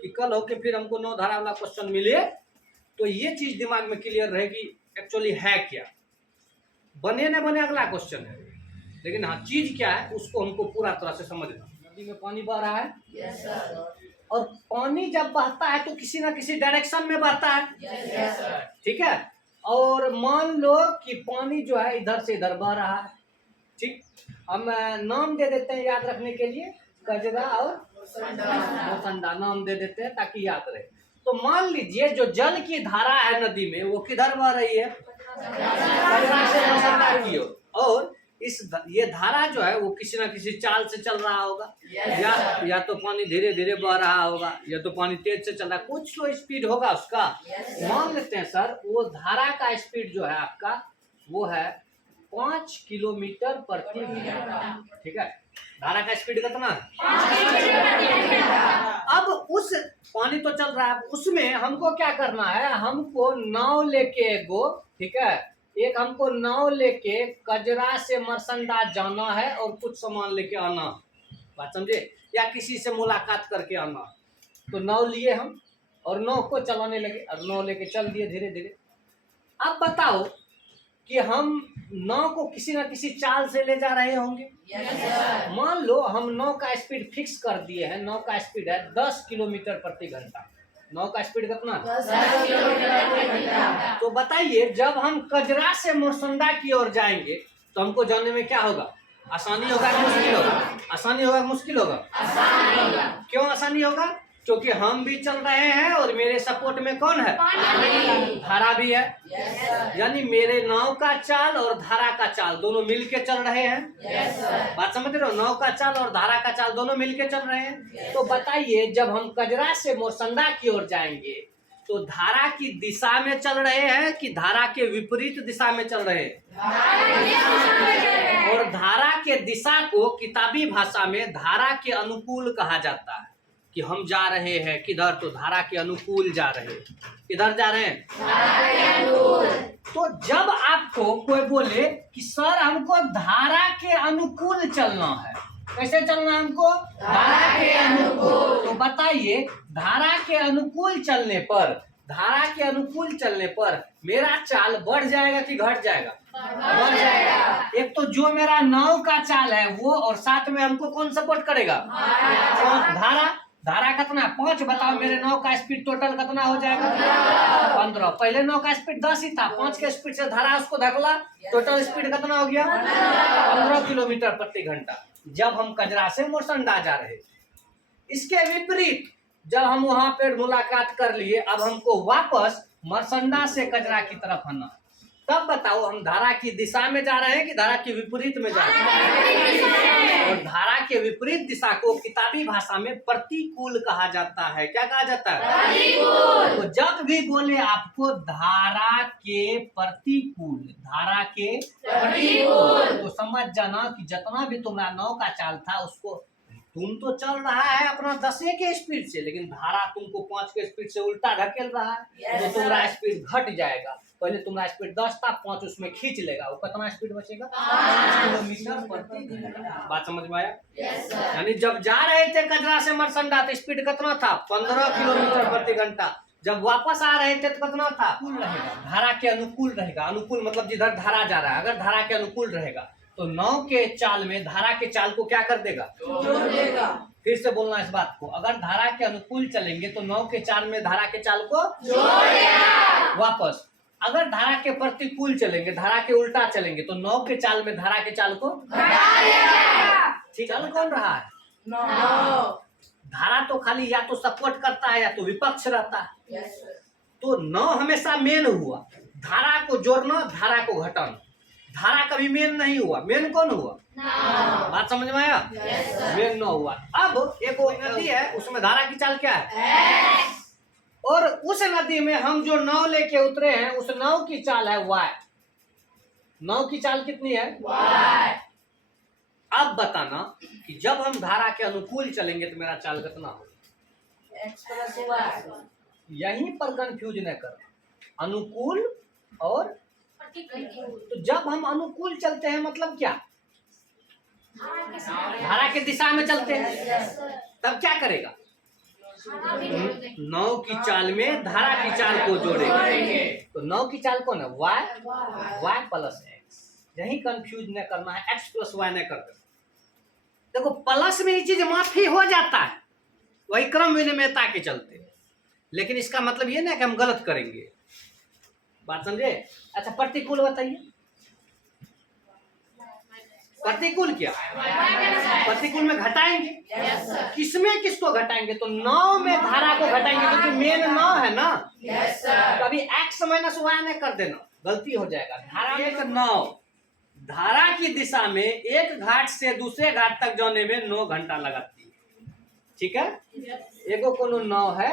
कि कल हो के फिर हमको 9 धारा वाला क्वेश्चन मिले तो ये चीज दिमाग में क्लियर रहे कि एक्चुअली है क्या, बने न बने अगला क्वेश्चन है, लेकिन हाँ चीज क्या है उसको हमको पूरा तरह से समझना। नदी में पानी बह रहा है, यस सर। और पानी जब बहता है तो किसी ना किसी डायरेक्शन में बहता है, यस सर। ठीक है। और मान लो कि पानी जो है इधर से इधर बह रहा है, ठीक। हम नाम दे देते हैं याद रखने के लिए, कजरा और मोसंडा नाम दे देते हैं ताकि याद रहे। तो मान लीजिए जो जल की धारा है नदी में वो किधर बह रही है, कजरा से मोसंडा की ओर, और ये धारा जो है वो किसी ना किसी चाल से चल रहा होगा, या तो पानी धीरे धीरे बह रहा होगा या तो पानी तेज से चल रहा है, कुछ तो स्पीड होगा उसका। मान लेते हैं सर वो धारा का स्पीड जो है आपका वो है 5 किलोमीटर प्रति घंटा, ठीक है। धारा का स्पीड कितना है, 5 अब उस पानी तो चल रहा है, उसमें हमको क्या करना है, हमको नाव लेके एगो, ठीक है, एक हमको नाव लेके कजरा से मरसंडा जाना है और कुछ सामान लेके आना, बात समझे, या किसी से मुलाकात करके आना। तो नाव लिए हम और नाव को चलाने लगे, और नाव लेके चल दिए धीरे धीरे। अब बताओ कि हम नाव को किसी ना किसी चाल से ले जा रहे होंगे। मान लो हम नाव का स्पीड फिक्स कर दिए हैं, नाव का स्पीड है 10 किलोमीटर प्रति घंटा। नाव का स्पीड कितना, 10 किलोमीटर प्रति घंटा। तो बताइए जब हम कजरा से मोरसंडा की ओर जाएंगे तो हमको जाने में क्या होगा, आसानी होगा कि मुश्किल होगा, आसानी होगा कि मुश्किल होगा, आसानी होगा। क्यों आसानी होगा, क्योंकि हम भी चल रहे हैं और मेरे सपोर्ट में कौन है, धारा भी है। यानी मेरे नाव का चाल और धारा का चाल दोनों मिलके चल रहे हैं। बात समझ रहे हो, नाव का चाल और धारा का चाल दोनों मिलके चल रहे हैं। तो बताइए जब हम कजरा से मोरसंडा की ओर जाएंगे तो धारा की दिशा में चल रहे हैं कि धारा के विपरीत दिशा में चल रहे हैं, और धारा के दिशा को किताबी भाषा में धारा के अनुकूल कहा जाता है। कि हम जा रहे हैं किधर, तो धारा के अनुकूल जा रहे हैं। किधर जा रहे हैं, धारा के अनुकूल। तो जब आपको कोई बोले कि सर हमको धारा के अनुकूल चलना है, कैसे चलना है हमको, धारा के अनुकूल, तो बताइए धारा के अनुकूल चलने पर, धारा के अनुकूल चलने पर मेरा चाल बढ़ जाएगा कि घट जाएगा, बढ़ जाएगा। एक तो जो मेरा नाव का चाल है वो, और साथ में हमको कौन सपोर्ट करेगा, धारा। धारा कितना, 5 बताओ, मेरे नाव का स्पीड टोटल कितना हो जाएगा, 15। पहले नाव का स्पीड 10 ही था, 5 के स्पीड से धारा उसको धकला, टोटल स्पीड कितना हो गया, 15 किलोमीटर प्रति घंटा। जब हम कजरा से मोरसंडा जा रहे, इसके विपरीत जब हम वहां पर मुलाकात कर लिए, अब हमको वापस मरसंडा से कजरा की तरफ आना, तब बताओ हम धारा की दिशा में जा रहे हैं कि धारा के विपरीत में जा रहे हैं। और धारा के विपरीत दिशा को किताबी भाषा में प्रतिकूल कहा जाता है। क्या कहा जाता है, प्रतिकूल। तो जब भी बोले आपको धारा के प्रतिकूल, धारा के प्रतिकूल, तो समझ जाना कि जितना भी तुम्हारा नाव का चाल था उसको, तुम तो चल रहा है अपना 10 के स्पीड से, लेकिन धारा तुमको 5 के स्पीड से उल्टा ढकेल रहा है, तो तुम्हारा स्पीड घट जाएगा। पहले तुम्हारा स्पीड 10 था, 5 उसमें खींच लेगा, वो कितना स्पीड बचेगा, 5 किलोमीटर प्रति घंटा। बात समझ में आया, यानी जब जा रहे थे कजरा से मरसंडा तो स्पीड कितना था, 15 किलोमीटर प्रति घंटा। जब वापस आ रहे थे तो कितना था, रहेगा, धारा के अनुकूल रहेगा। अनुकूल मतलब जिधर धारा जा रहा है, अगर धारा के अनुकूल रहेगा तो नाव के चाल में धारा के चाल को क्या कर देगा, जोड़ देगा। फिर से बोलना इस बात को, अगर धारा के अनुकूल चलेंगे तो नाव के चाल में धारा के चाल को जोड़ देगा। वापस, अगर धारा के प्रतिकूल चलेंगे, धारा के उल्टा चलेंगे तो नाव के चाल में धारा के चाल को घटा देगा। ठीक, चल कौन रहा है, नाव। धारा तो खाली या तो सपोर्ट करता है या तो विपक्ष रहता है। तो नाव हमेशा मेन हुआ, धारा को जोड़ना, धारा को घटाना। धारा कभी मेन नहीं हुआ, मेन कौन हुआ, बात समझ में आया, मेन न हुआ। अब एक नदी है उसमें धारा की चाल क्या है, और उस नदी में हम जो नाव लेके उतरे हैं उस नाव की चाल है y। नाव की चाल कितनी है, y। अब बताना कि जब हम धारा के अनुकूल चलेंगे तो मेरा चाल कितना होगा। यहीं पर कंफ्यूज न कर, अनुकूल और तो जब हम अनुकूल चलते हैं मतलब क्या, धारा के दिशा में चलते हैं, तब क्या करेगा, 9 की चाल में धारा की चाल को जोड़ेंगे। तो 9 की चाल को ना y प्लस x, यही कंफ्यूज न करना है, x प्लस y न कर। देखो प्लस में ये चीज माफी हो जाता है वही क्रम विनिमयता के चलते, लेकिन इसका मतलब ये ना कि हम गलत करेंगे, बात समझे। अच्छा प्रतिकूल बताइए, प्रतिकूल क्या, प्रतिकूल में घटाएंगे, किसमें किसको घटाएंगे, तो 9 में धारा को घटाएंगे क्योंकि मेन 9 है ना। तो अभी x माइनस y न कर देना, गलती हो जाएगा। धारा एक 9, धारा की दिशा में एक घाट से दूसरे घाट तक जाने में 9 घंटा लगाती है, ठीक है। एगो कोनो 9 है,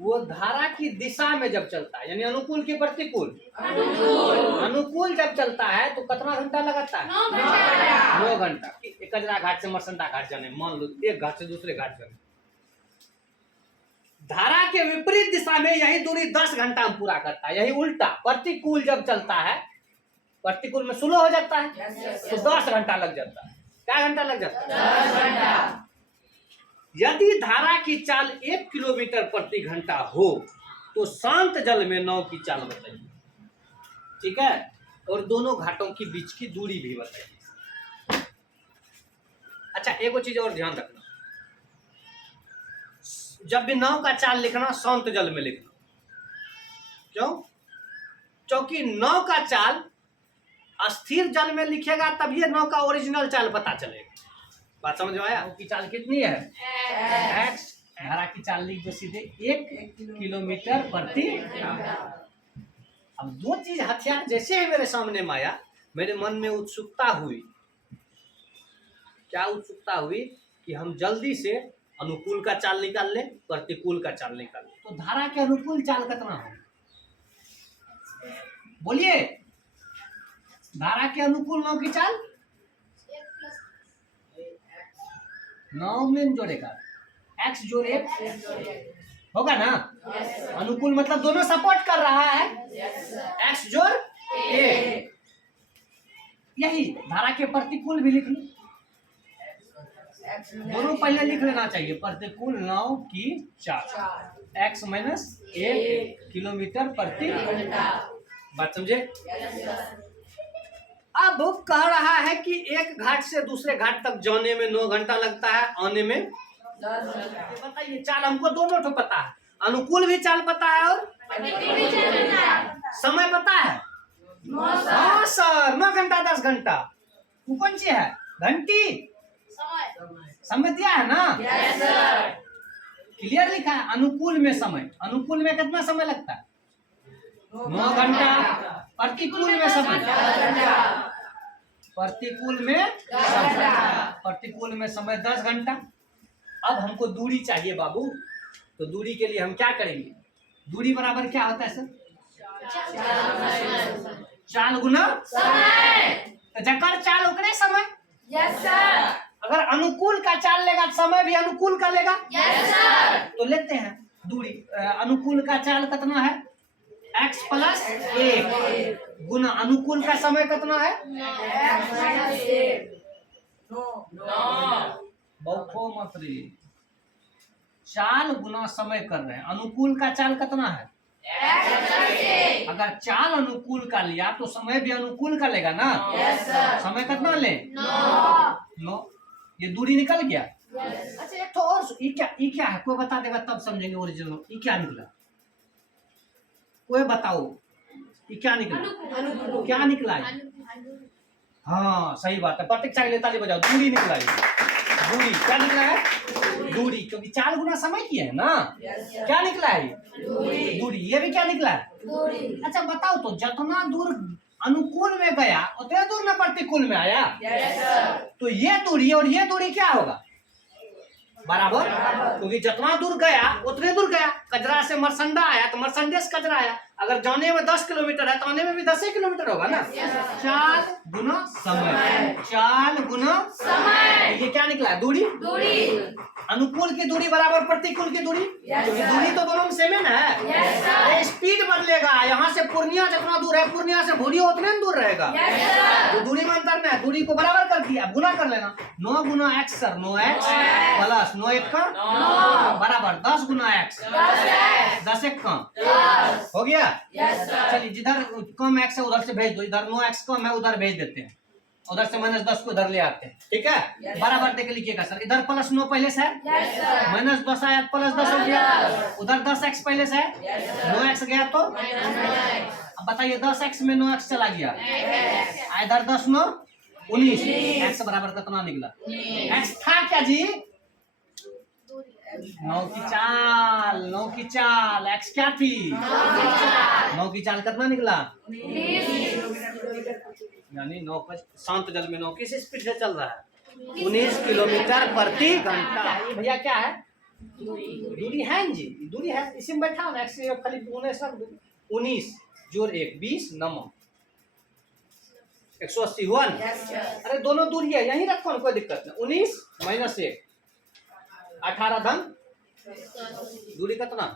वो धारा की दिशा में जब चलता है, यानी अनुकूल की प्रतिकूल, अनुकूल जब चलता है तो कितना घंटा लगाता है, 9 घंटा। कजरा घाट से मरसंडा घाट जाने, मान लो एक घाट से दूसरे घाट जाने, धारा के विपरीत दिशा में यही दूरी 10 घंटा हम पूरा करता है। यही उल्टा प्रतिकूल जब चलता है, प्रतिकूल में स्लो हो जाता है तो 10 घंटा लग जाता है। क्या घंटा लग जाता है, 10 घंटा। यदि धारा की चाल 1 किलोमीटर प्रति घंटा हो तो शांत जल में 9 की चाल बताइए, ठीक है। और दोनों घाटों के बीच की दूरी भी बताइए। अच्छा एगो चीज और ध्यान रखना, जब भी 9 का चाल लिखना शांत जल में लिखना। क्यों? क्योंकि 9 का चाल अस्थिर जल में लिखेगा तभी 9 का ओरिजिनल चाल पता चलेगा। बात समझ में आया? 9 की चाल कितनी है, x। धारा की चाल लिख दो सीधे 1 किलोमीटर प्रति। अब दो चीज हथियार जैसे ही मेरे सामने में आया, मेरे मन में उत्सुकता हुई। क्या उत्सुकता हुई कि हम जल्दी से अनुकूल का चाल निकाल लें, प्रतिकूल का चाल निकाल लें। तो धारा के अनुकूल चाल कितना हो, बोलिए। धारा के अनुकूल 9 की चाल 9 में जोड़ेगा, x जोड़ 1 होगा ना। अनुकूल मतलब दोनों सपोर्ट कर रहा है, x जोड़ 1। यही धारा के प्रतिकूल भी लिख लो, दोनों पहले लिख लेना चाहिए। प्रतिकूल 9 की चाल, x माइनस 1 किलोमीटर प्रति घंटा। बात समझे। अब कह रहा है कि एक घाट से दूसरे घाट तक जाने में 9 घंटा लगता है, आने में 10 घंटा। बताइए चाल हमको दोनों तो पता है, अनुकूल भी चाल पता है और समय पता है। हाँ सर, 9 घंटा 10 घंटा। वो कौन सी है, घंटी, समय दिया है ना। क्लियर लिखा है। अनुकूल में समय, अनुकूल में कितना समय लगता है, 9 घंटा। प्रतिकूल में समय, प्रतिकूल में प्रतिकूल में समय 10 घंटा। अब हमको दूरी चाहिए बाबू, तो दूरी के लिए हम क्या करेंगे, दूरी बराबर क्या होता है सर, चाल गुना समय। तो जकर चाल उकरे समय। Yes sir. अगर अनुकूल का चाल लेगा तो समय भी अनुकूल का लेगा। Yes sir. तो लेते हैं दूरी, अनुकूल का चाल कितना है, x प्लस 1 गुना अनुकूल का समय कितना है, x माइनस 1। बहुको मत रे, चाल गुना समय कर रहे हैं। अनुकूल का चाल कितना है, x। अगर चाल अनुकूल का लिया तो समय भी अनुकूल का लेगा ना। yes, समय कितना ले, 9। ये दूरी निकल गया। yes. अच्छा एक तो और, ये क्या है, कोई बता देगा तब समझेंगे ओरिजिनल। ये क्या निकला, कोई बताओ, ये क्या निकला, क्या निकला है? हाँ सही बात है, प्रत्येक चाल ताली बजाओ। दूरी निकला है, दूरी क्या निकला है, दूरी, क्योंकि चाल गुना समय की है ना। क्या निकला है, दूरी। ये भी क्या निकला है, दूरी। अच्छा बताओ तो, जितना दूर अनुकूल में गया उतने दूर में प्रतिकूल में आया। तो ये दूरी और ये दूरी क्या होगा, बराबर, क्योंकि जितना दूर गया उतने दूर गया। कजरा से मरसंडा आया तो मरसंडे से कजरा आया। अगर जाने में 10 किलोमीटर है तो आने में भी 10 किलोमीटर होगा ना। चाल गुना समय, चाल गुना समय। ये क्या निकला? दूरी। दूरी। अनुकूल की दूरी बराबर प्रतिकूल की दूरी। दूरी तो दोनों में सेम है ना। ये स्पीड बदलेगा, यहाँ से पूर्णिया जितना दूर है पूर्णिया से भूरिया उतने में दूर रहेगा। तो दूरी में अंतर ना है, दूरी को बराबर कर दिया, गुना कर लेना। 9 गुना x सर, 9x प्लस 9 1 का बराबर 10 गुना x, 10 1 कम हो गया। चलिए जिधर कम x है उधर से भेज दो, इधर 9x कम है उधर भेज देते हैं, उधर से -10 को इधर ले आते हैं, ठीक है। बराबर देके लिखिएगा सर, इधर प्लस 9 पहले से है, -10 आया प्लस 10 हो गया, उधर 10x पहले से है, 9x गया तो अब बताइए 10x में 9x चला गया, इधर 10 9 19, x बराबर कितना निकला? x था क्या जी? 9 की चाल, 9 की चाल, x क्या थी? 9 की चाल कितना निकला? यानी 9 शांत जल में 9 किस स्पीड से चल रहा है? 19 किलोमीटर प्रति घंटा। भैया क्या है? दूरी है जी, दूरी है, इसी में बैठा ना, x खाली 19 जोड़ 1 20 9 180 हुआ ना। अरे दोनों दूरी है, यही रखो ना, कोई दिक्कत नहीं। 19 -1 18 धन दूरी कितना?